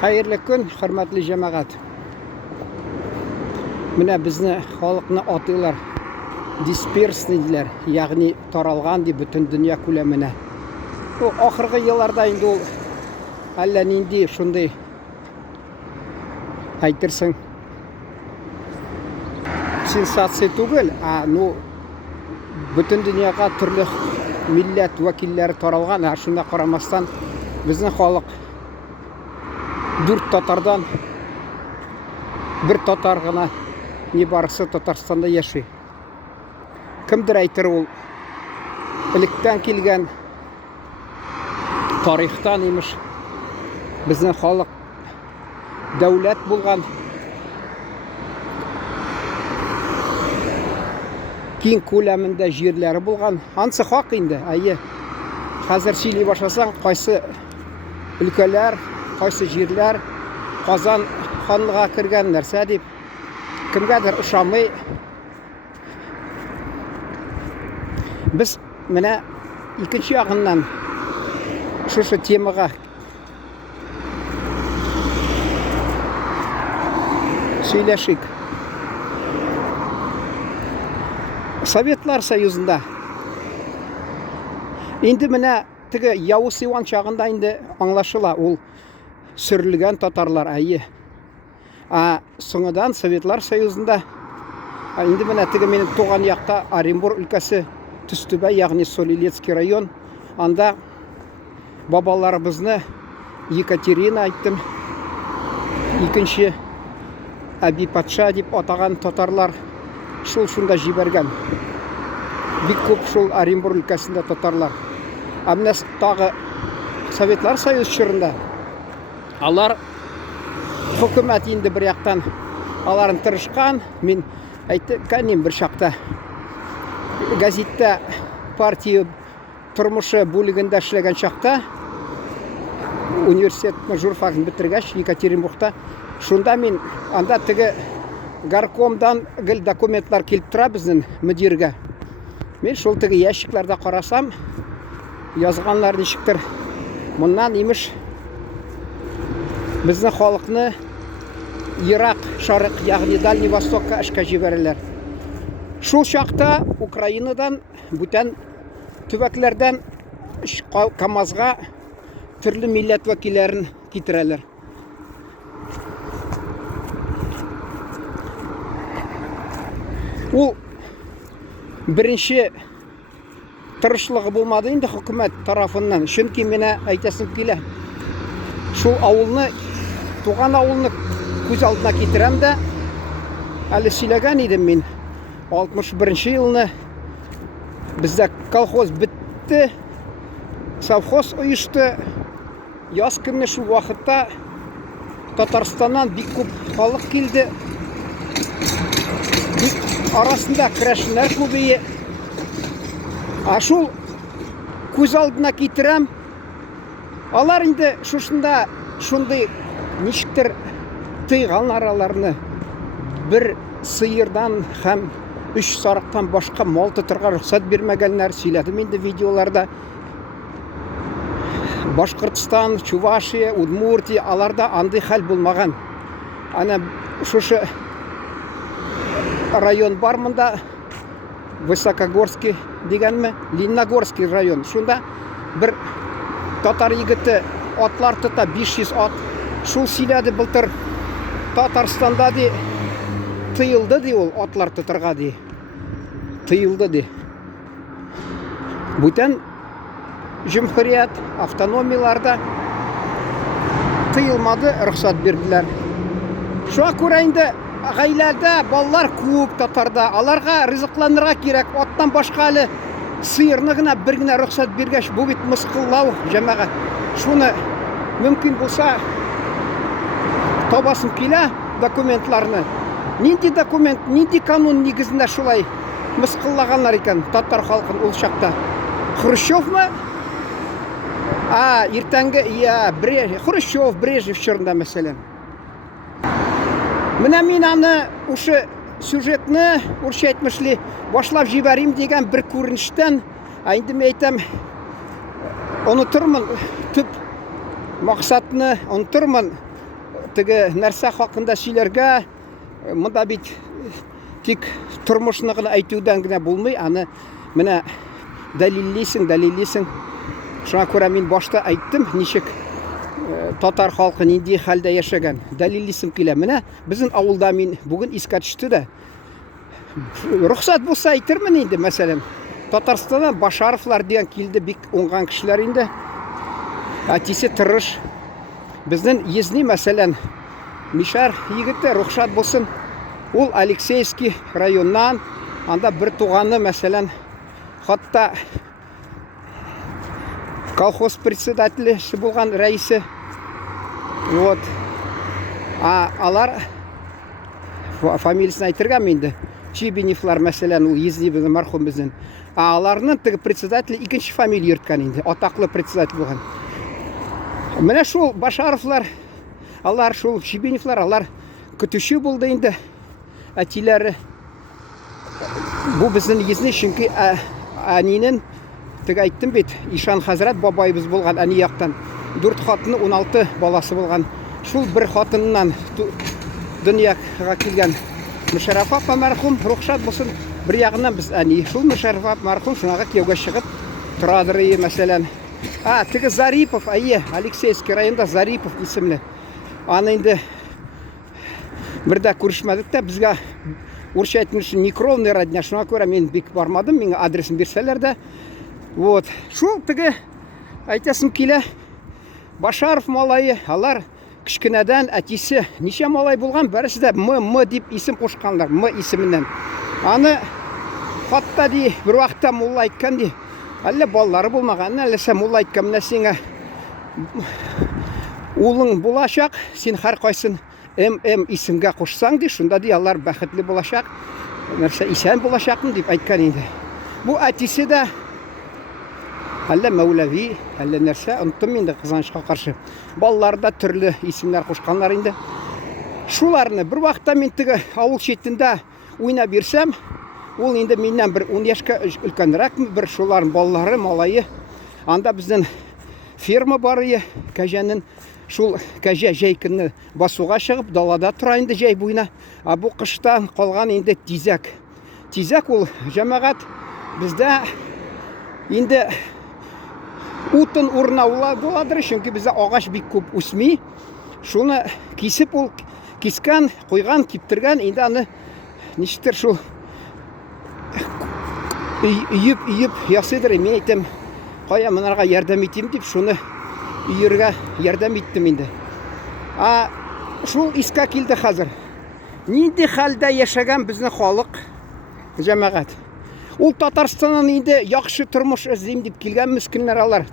Hayırlı gün, hürmetli cemaat. Mine bizni halkını atıyorlar. Dispersnediler, yani taralgan di bütün dünya külemine. O ahırgı yıllarda indi ol, alla nindi şunday aytırsın. Sensasiya tugul, no bütün dünyaya türlü millet vekilleri taralgan, şuna qaramasdan bizni halk 4 Tatardan bir Tatar gına ne barысы Tatarstanda yaşıyor. Kimdir aytır ol? Ilikten kelgen tarihtan imiş. Bizning xalq davlat bo'lgan. Keng ko'lamida yerlari bo'lgan. Hansı haq endi? Ayy. Hozir сөйлей boshlasan, qaysi ülkeler, qaysi yerler Qozon xonligiga kirgan narsa deb kimgadir ishonmay biz mana ikkinchi yog'indan shu temaga söylashik. Sovetlar Soyuzunda endi mana tigi Yavuz Ivan çağında endi anlaşıla ol sürülgen Tatarlar ayı. Sonradan Sovetlar Soyuzunda endi mana tigi menin tuğan yakta Оренбург ülkesi Tüstübe yani Soliletsky rayon. Anda babalarımızını Yekaterina ayttım. İkinci Abi Paşa dip atagan Tatarlar şunda jibergen. Bir köp şul Оренбург ülkesinde Tatarlar. Amnes tağı Sovetlar Soyuz çırında. Alar hükümet indi bir yaktan aların tırışkan. Min aytı kanim bir şakta gazette partiya turmuşı bölігінде işlеген şakta üniversitetin jurfagын bitirgəş Yekaterinburgda. Şunda min anda tigi Garkomdan gil dokumentlar kelip tura bizning müdirge. Men şol tigi ящикларда qarasam yazganlar nişiktir. Bundan imiş bizning xalqni Irak, Şarq, yani Dальний Vostokka ishga jiberdiler. Şu şakta Ukraynadan, bütün tüveklerden Kamazga türlü milletvekillerini getirirler. O birinci tırışlığı bulmadı indi hükümet tarafından. Çünkü mene aytasım kile. Şu avulunu, tuğan avulunu göz altına getirem de Ali söylegan idim men. 61 yılını bizde kolxoz bitti. Savxoz uyuştu. Yaz günü şu vakitte Tatarstan'dan bir köp halk geldi. Arasında kreşinler köbeyi. Aşul göz aldına getirem. Alar indi şuşunda şunday nişiktir tıygan aralarını bir sıyırdan hem 3 sarıktan başka mal tuturga ruhsat bermegenler söyledim indi videolarda. Başkırtıstan, Çuvaşiya, Udmurtiya alarda anday hal bulmagan. Ana şu rayon var mında Vysokogorskiy deganmi? Лениногорский rayon. Şunda bir Tatar yigiti atlar tuta 500 at. Şul söyledi былтыр Tatarstanda di tıyıldı di ol atlar tuturga di. Tıyıldı di. Bütün Cumhuriyet avtonomiyalarda tıyılmadı, ruhsat verdiler. Şu kurayında gaylerde ballar köp Tatarda. Alarga rızıklanırga gerek. Attan başka hali sıyırını gına bir gına ruhsat bergeç. Bu bit mıskıllav cemaat. Şunu mümkün bulsa tabasın kile dokumentlarını. Nindi dokument, nindi kanun negizinde şulay mıskıllaganlar ekan Tatar halkın ol şakta. Хрущев mu? Ertangi ya Хрущев, Брежнев çırında mesela. Mine men ani o'sha syujetni o'sha aytmishli boshlab jibarim degan bir ko'rinishdan endi men aytam unuturman tüp maqsadni unuturman теге нәрсә хакында сөйләргә, монда бит тик тормышны гына әйтүдән генә булмый, аны менә дәлиллисең. Шуңа күрә мин башта әйттем, ничек татар халкы нинди хәлдә яшәгән. Дәлиллисем килә. Менә безнең авылда мин бүген искә төште дә. Рөхсәт булса әйтермен инде, мәсәлән. Татарстаннан Башаровлар дигән килде, бик уңган кешеләр инде. Әтисе тырыш. Безнең Езни, мәсәлән, Мишәр егете рөхсәт булсын. Ул Алексеевский районнан, анда бер туганы, мәсәлән, хатта колхоз председателе булган рәисе. Вот. Алар фамилиясын әйтергәме инде. Чибиневлар, мәсәлән, ул Езни безнең мәрхүм безнең. Аларның теге председателе икенче фамилия йөрткән инде, атаклы председатель булган. Менә шул Башаровлар, алар шул Чибиневлар, алар көтүче булды инде. Әтиләре бу безнең Езни, чөнки әнинең теге әйттем бит, Ишан хәзрәт бабайыбыз булган әни яктан 4 хатыны 16 баласы булган. Шул бер хатыннан дөньяга килгән Мөшәррәф апа мәрхүм, рөхсәт булсын, бер ягыннан без әни. Шул Мөшәррәф апа мәрхүм шунага кияүгә чыгып торадыр, мәсәлән. Теге Зарипов, Алексеевский районда Зарипов исемле. Аны инде бердә күрешмәдек тә, безгә урысча әйтмеш некровный родня, шуңа күрә мин бик бармадым, миңа адресын бирсәләр дә. Вот. Шул теге әйтәсем килә, Башаров малайы, алар кичкенәдән әтисе ничә малай булган, берсе дә М дип исем кушканлар, М исеменнән. Аны хатта ди бер вакытта мулла әйткән ди, әллә баллары булмаган, әллә мулла әйткән, менә сиңа улың булачак, син һәр кайсын ММ исемгә кушсаң ди, шунда ди алар бәхетле булачак, нәрсә исән булачакмы дип әйткән инде. Бу әтисе дә әллә Мәүләви, әллә нәрсә, оныттым инде кызганычка каршы. Баллар да төрле исемнәр кушканнар инде. Шуларны бер вакытта мин теге авыл читендә уйнап бирсәм, ул инде миннән бер 10 яшькә өлкәнрәк, бер шуларның баллары, малайы. Анда безнең ферма бар иде, кәҗәнең. Шул кәҗә җәйкенне басуга чыгып, далада тора инде җәй буена. Бу кыштан калган инде тизәк. Тизәк ул җәмәгать бездә инде утын урнаула буладыр, чөнки бездә агач бик күп үсми. Шуны кисеп ул кискән, куйган, киптергән, инде аны ничектер шул үйеп ясыйдыр. Мин әйтәм, кая монарга ярдәм итим дип, шуны өйергә ярдәм иттем инде. Шул искә килде хәзер. Нинди хәлдә яшәгән безнең халык, җәмәгать. Ул Татарстаннан инде яхшы тормыш эзлим дип килгән мискиннәр алар.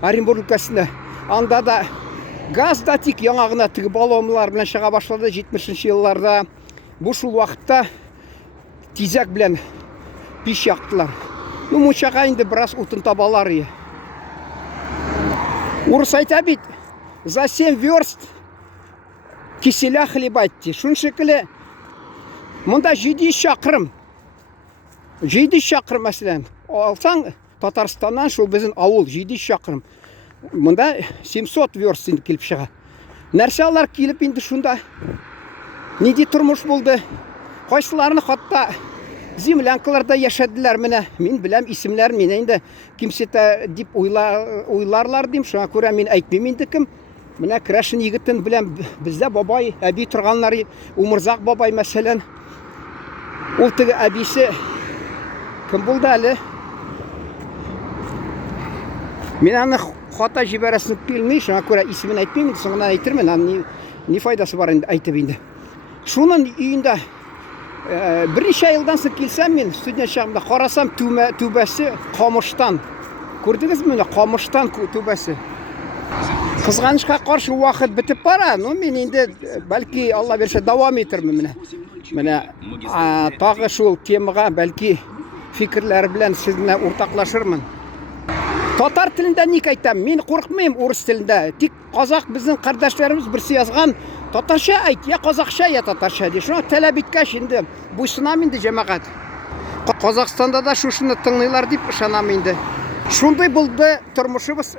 Оренбург өлкәсендә. Анда да газ да тик яңа гына теге баллоннар белән чыга башлады 70-нче елларда. Бу шул вакытта тизәк белән пич яктылар. Мунчага инде бераз утын табалар иде. Урыс әйтә бит, за 7 верст киселя хлебать. Шуның шикелле монда 700 чакрым. 700 чакрым мәсәлән. Алсаң Татарстаннан шул безнең авыл 700 чакрым. Монда 700 верст инде килеп чыга. Нәрсә алар килеп инде шунда? Нинди тормыш булды? Кайсыларны хатта землянкаларда яшәделәр, менә мин беләм исемнәрен, мин инде кимсетә дип уйларлар дим, шуңа күрә мин әйтмим инде кем. Менә Крашин егетен беләм, бездә бабай, әби торганнар, Умырзак бабай мәсәлән. Ул теге әбисе кем булды әле? Мин аны хата җибәрәсем килми, шуңа күрә исемен әйтмим, соңыннан әйтермен, аны ни файдасы бар инде әйтеп инде. Шуның өендә берничә елдан соң килсәм, мин студент чагымда карасам, түбәсе камыштан. Күрдегезме, менә камыштан түбәсе. Кызганычка каршы вакыт бетеп бара. Мин инде бәлки Алла берсе дәвам итермен менә. Менә тагы шул темага бәлки фикерләр белән сезне уртаклашырмын. Татар телендә ник әйтәм? Мин курыкмыйм урыс телендә. Тик казак безнең кардәшләребез берсе язган, татарча әйт, я казакча, я татарча ди. Шуңа таләп иткәч инде буйсынам инде җәмәгать. Казакстанда да шушыны тыңлыйлар дип ышанам инде. Шундый булды тормышыбыз.